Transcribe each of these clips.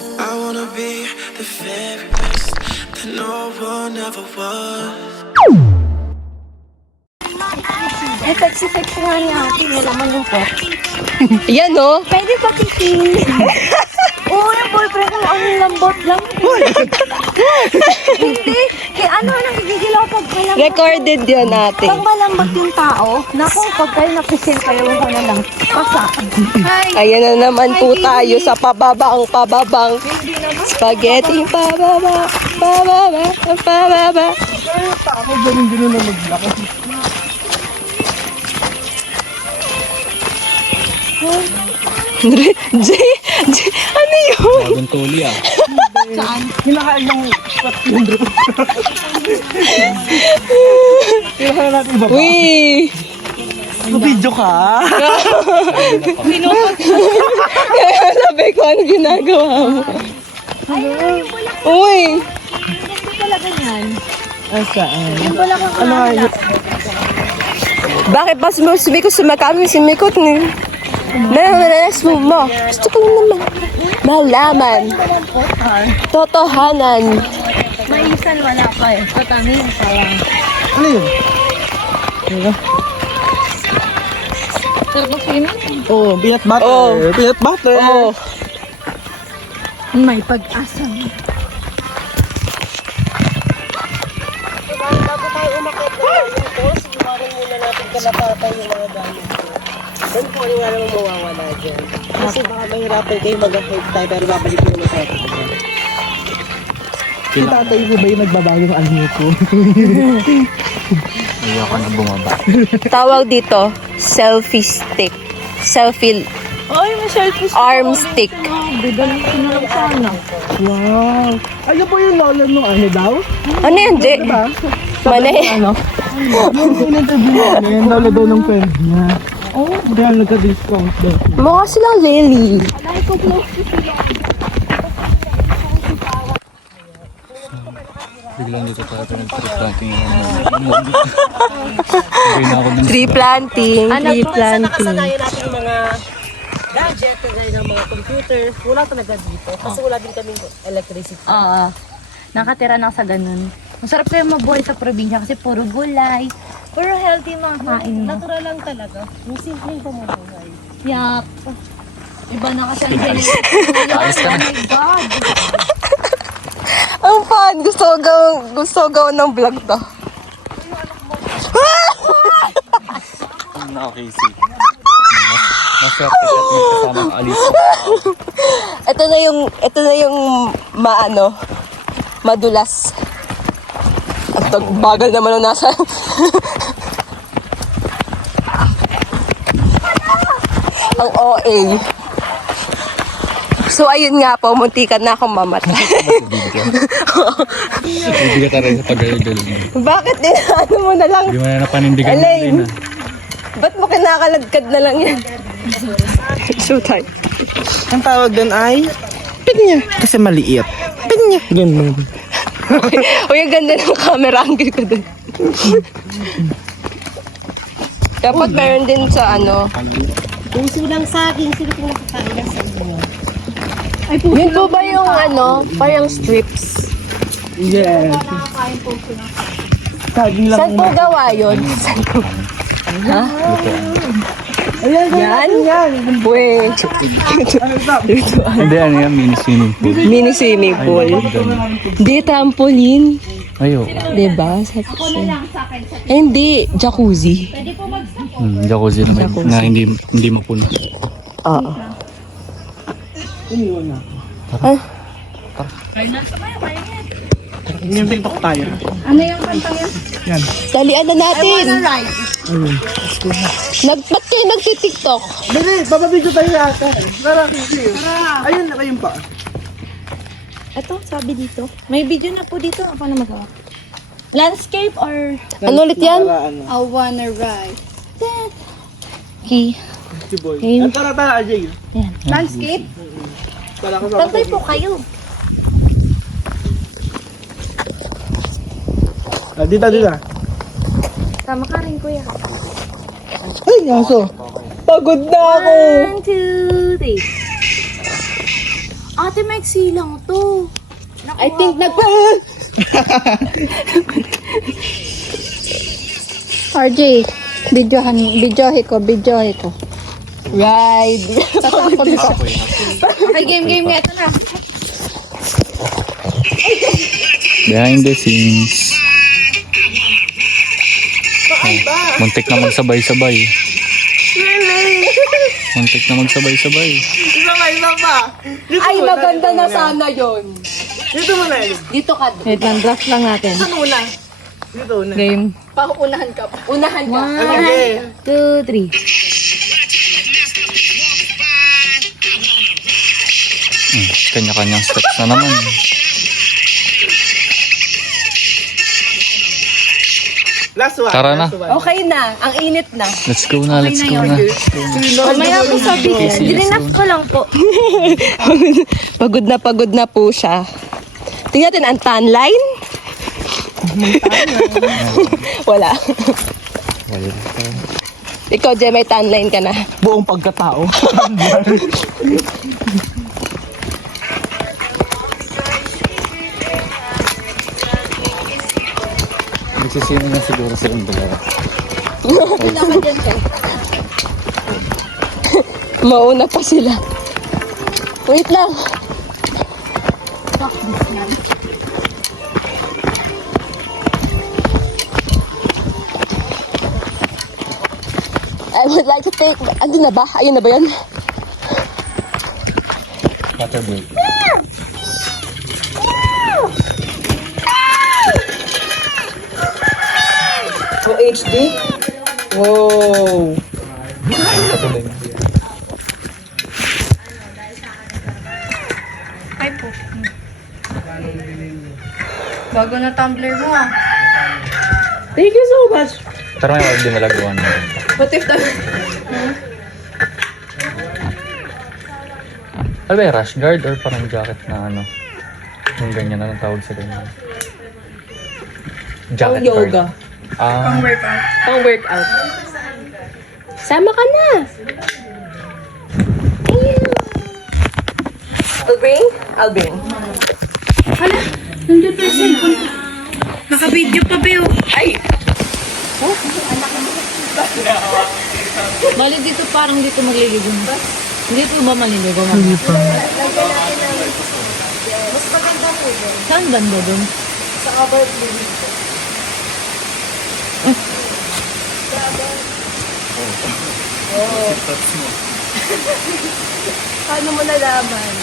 I wanna be the very best that no one ever was. Ang sexy-sexy nga niya ate, may laman yung pot. Yan no? Pwede pa titin. Oo, yung boyfriend ko, ang lambot lang. Hindi. Kaya ano, nagigilaw pag malambot. Recorded yun ate. Pag malambot yung tao, naku, pag kayo napisil kayo, ko na lang. Pasa. Hi. Ayan na naman po tayo sa pababang spaghetti pababa, pababa, pababa. Ako ganun na maglaki. Jay, ano yun? Bagong tuli ah. Saan? Hinakain ng patindro. Hinakain natin baba. Uy! Video ka? Sabi ko, ano ginagawa mo? Uy! Hindi talaga yan. Saan? Yung pala kang Ano nga yun? Bakit ba sumikot kami simikot ni? Memories mo. Gusto ko naman malaman. Totohanan. may isan wala pa eh. Patami yung sayang. Ano yun? Sarap mo swimming? Oh, peanut butter. Oh. Peanut butter. Oh. May pag-asa. Bago tayo umakit na yung post, iwanan muna natin kalapatan yung mga gamit. Doon po yung alam mo mawawala dyan. Kasi baka mahirapan kayo mag-hike tayo pero babalik ko naman tayo. Si tatay ko ba yung nagbabago ng anyo ko? Ayoko na bumaba. Tawag dito, selfie stick. Selfie Ay, may selfies. arm stick. Bigalan ko na lang sana. Wow! Ano po yung lola nung ano daw? Ano yan, Jay? Diba? Mali. Ano? Yung in-interview namin, yung lola daw ng friend niya. Oh, kaya nagka-discount daw. Mukha silang lily. Biglang dito tayo nag-trip planting yung Hindi na ako dun. Tree planting. Tree planting. Nakasanayan natin yung mga gadget, kagaya ng mga computer. Wala talaga dito. Kasi wala din kaming electricity. Oo. Nakatira na sa ganun. Masarap kayo mabuhay sa probinsya kasi puro gulay. Puro healthy mga kain mo. Natural lang talaga. Yung simpleng pamumuhay. Yup. Iba na kasi ang generation. Ayos ka na. Oh my God. Ang fun. Gusto ko gawin ng vlog to. Okay, see. Maswerte ka at may kasamang alis. Ito na yung madulas. At bagal naman ang nasa. Ang OA. So ayun nga po, muntikan na akong mamatay. Bibigat ka rin sa pag-galing. Bakit ano mo na lang? Hindi mo na napanindigan yung Elaine, lane ba't mo kinakaladkad na lang yan? Show time. Ang tawag doon ay pinya. Kasi maliit. Pinya. Ganun. Uy, ang ganda ng camera angle ko dun. Dapat meron din sa ano. Puso lang saging. Sino kung nakakain sa inyo? Yun po ba yung ano, parang strips? Yes. Saging lang. Saan po gawa yun? Saan po? Ha? Ayan, Yan? yan. Uy, Hindi, ano yan, mini swimming pool. mini swimming pool. Di, trampoline. Ayo. Diba? Ay, hindi. Jacuzzi. Jacuzzi naman. Jacuzzi. Na hindi mapuno. Oo. Iniwan na. Ah, Yung TikTok tayo. Ano yung kanta yan? Yan. dalian na natin. Right. Ayun. Ba't kayo nagtitiktok? Dali, bababidyo tayo yata. Tara, ayun na kayong pa. Ito, sabi dito. May video na po dito. Ako na magawa. Landscape or Ano ulit yan? Para ano. I wanna ride. Okay. Si Boy. Ayun. Tara, Ajay. Yan. Landscape? Para ka sa Pantay po kayo. Dito. Tama ka rin, kuya. Ay, aso. Pagod na ako. 1, 2, 3. Ate, maiksi lang to. I think RJ, videohe ko. Ride. Okay, game nga. Ito na. Behind the scenes. Muntik na magsabay-sabay. Muntik na magsabay-sabay. Isa pa. Ay, maganda na sana yon. Dito mo na yun. Dito ka. Wait lang, draft lang natin. Saan una? Dito una. Game. Unahan ka. 1, Okay. 2, 3. Kanya-kanyang steps na naman. Last one. Tara na. last one. Okay na. Ang init na. Let's go na. Mamaya po sabihin. Drinap ko lang po. Pagod na po siya. Tingnan natin ang tan line. Wala. Ikaw, Jem, may tan line ka na. Buong pagkatao. Nagsisino na siguro silang dalawa. Mauna pa sila. Wait lang. I would like to take... Andun na ba? Ayun na ba yan? Water break. Oh, HD? Wow. Ay po. Bago na tumbler mo ah. Thank you so much. Tara may wag din malagawan mo. What if the... Ano ba yung rash guard or parang jacket na ano? Yung ganyan na tawag sa ganyan. Pang Jacket yoga. guard. Ah, Pang workout. Sama ka na. I'll bring. Nandito yung cellphone ko. Naka-video pa ba yun? Ay! Bali dito parang dito magliligo. Dito ba maliligo? Hindi pa. Mas maganda po doon. Saan banda doon? Sa cover dito. Paano mo nalaman?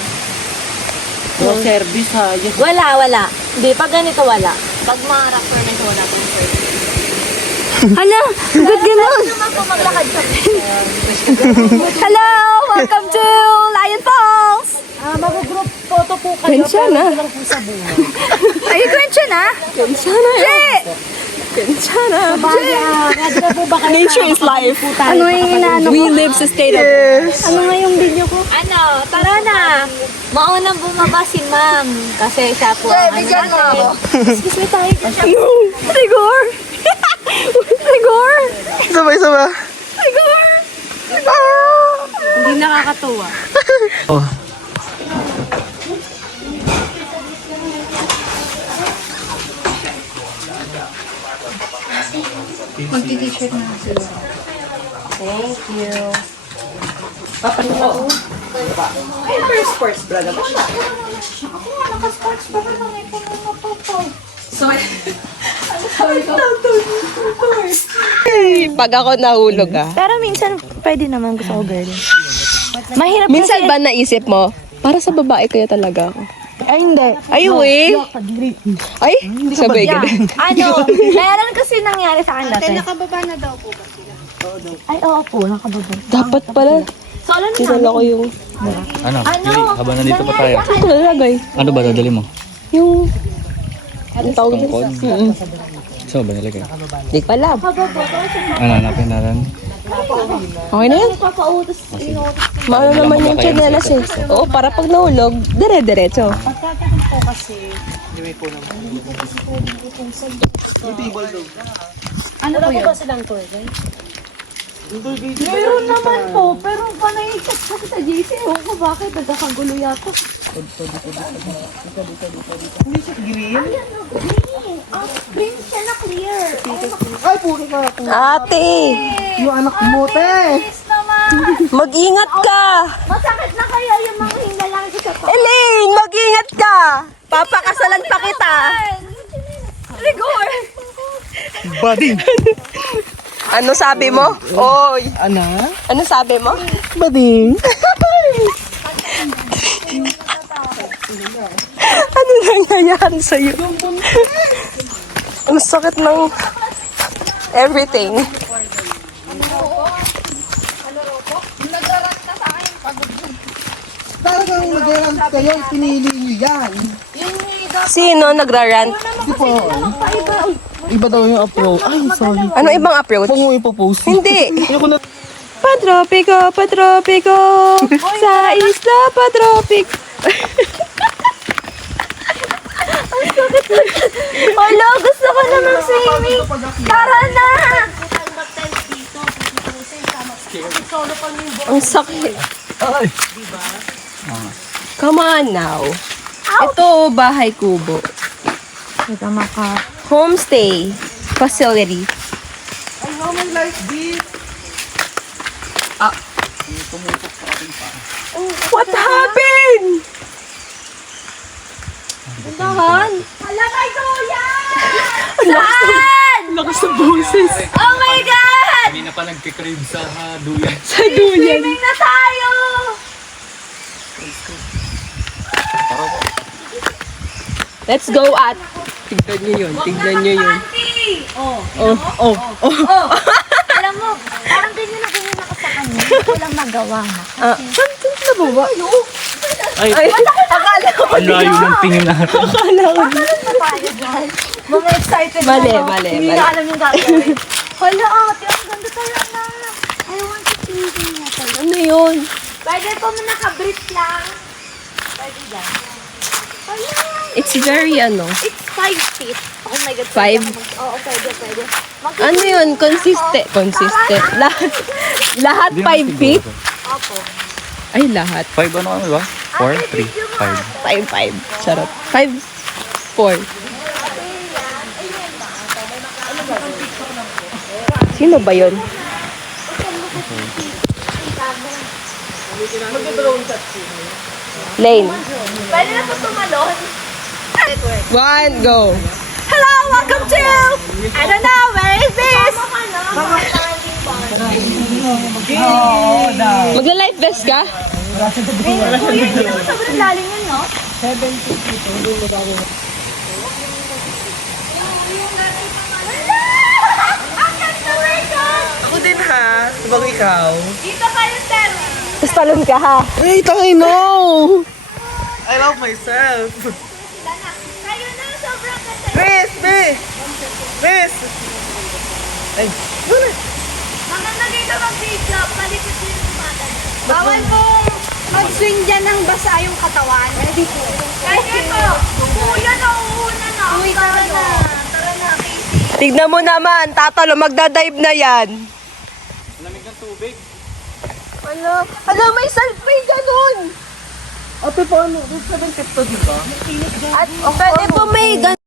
No service ha. Wala. Hindi, pag ganito wala. Pag mga rock furnace wala pang service. Hala! Ba't ganun? Naman po maglakad sa Hello! Welcome to Lion Falls! Mag-group photo po kayo. Kensya na. Lang po sa buhay. Ay, kensya na. Kensya na. Kensya na. Radyo po ba kayo? Nature is life. Ano yung inaano We live sustainable. Ano nga yung video ko? Ano? Tara na! Maunang bumaba si ma'am. Kasi siya po ang bigyan mo ako. Excuse me tayo. Rigor! Rigor! Sabay. Rigor! Hindi nakakatuwa. Magti-t-shirt na sila. Thank you. Papalit ako. Ay, pero sports bra naman siya. Ako nga, naka-sports pa rin lang ito ng mapapaw. Pag ako nahulog Pero minsan, pwede naman gusto ko girl. Mahirap Minsan ba naisip mo, para sa babae kaya talaga ako? Ay, hindi. Ay, wait. Ay, sabay ka din. Ano, meron kasi nangyari sa akin dati. Nakababa na daw po ba sila? Ay, oo po, nakababa. Dapat pala. So, alam na Tinala ko yung... ano? Pili, habang nandito pa tayo. Ito nalalagay. Ano ba dadali mo? Yung... Ang tawag Tungkod? yun. So ba nalagay? Di ko alam. Ano, hanapin natin. Okay na yan. Papautos, inuutos. Maano naman yung chanelas eh. Oo, para pag nahulog, dire-diretso. Pagkakaroon po kasi, ano po yun? silang tour guys? Meron naman po, pero panay kasi sa JC, ewan ko bakit, nagkakagulo yata. Green siya na clear. Ay, puki ka. Ate, Yung anak mo, te. Yes naman. mag-ingat ka. Masakit na kaya yung mga hingalang sa pa. Elaine, mag-ingat ka. Papakasalan pa kita. Rigor. Bading. Ano sabi mo? Oy, Ano? ano sabi mo? Bading. Ano nangyayari sa'yo? Ang sakit ng everything. Talagang mag-rant kayo, pinili niyo yan. Sino nagrarant? Di po. Iba daw yung approach. Ay, sorry. Ano ibang approach? Huwag mo ipopost. Hindi. Ayoko na. Patropiko, patropiko, sa isla patropiko. Hala, gusto ko na mag-swimming. Tara na. Ang sakit. Come on now. Ito, bahay kubo. Ito maka. Homestay facility. Ay, no, my life, beat. What happened? Dahan. Hala, kay Kuya. Saan? Lakas ng boses. Oh my God! Hindi na pa nagkikrib sa duyan. Sa duyan. Swimming na tayo. Let's go at. Tignan nyo yun. Tignan nyo yun. Auntie! Alam mo, parang ganyan na ako sa kanya. Walang magawa na. Saan na ba ba? Ay, Akala ko. ang layo ng tingin natin. Akala ko. Mga excited Mali, na ako. mali, Hindi mali. na alam yung gagawin. Hala, ate, ang ganda talaga. I want to see na talaga. Ano yun? Pwede ko mo naka-brief lang. Pwede dyan. Hala. It's very ano. It's 5 feet. Oh my God. Five? Oo, pwede. Ano yun? Consistent. Lahat 5 feet? Opo. Ay, lahat. 5 ano kami ba? 4, 3, 5. 5. Charot. 5, 4. Sino ba yun? Lane. Pwede na po tumalon. 1, go. Hello, welcome to... I don't know, where is this? Magla-life vest ka? Sobrang lalim yun, no? Ako din ha. Sabang ikaw. Dito kayo, sir. Tapos talon ka ha. Ay, tangay no. I love myself. Kayo na, sobrang ganda. Chris, Chris. Ay, Maganda dito mag-video. Palikot yung mata. Bawal mo mag-swing dyan ng basa yung katawan. Ready po. Kahit ito, kuya na, uuna na. Uy, tara na. Tara na, Casey. Tignan mo naman, tatalo, magdadive na yan. Hala, may salpay ganun. ate paano? Doon 7 to, di ba? At pwede po may ganun.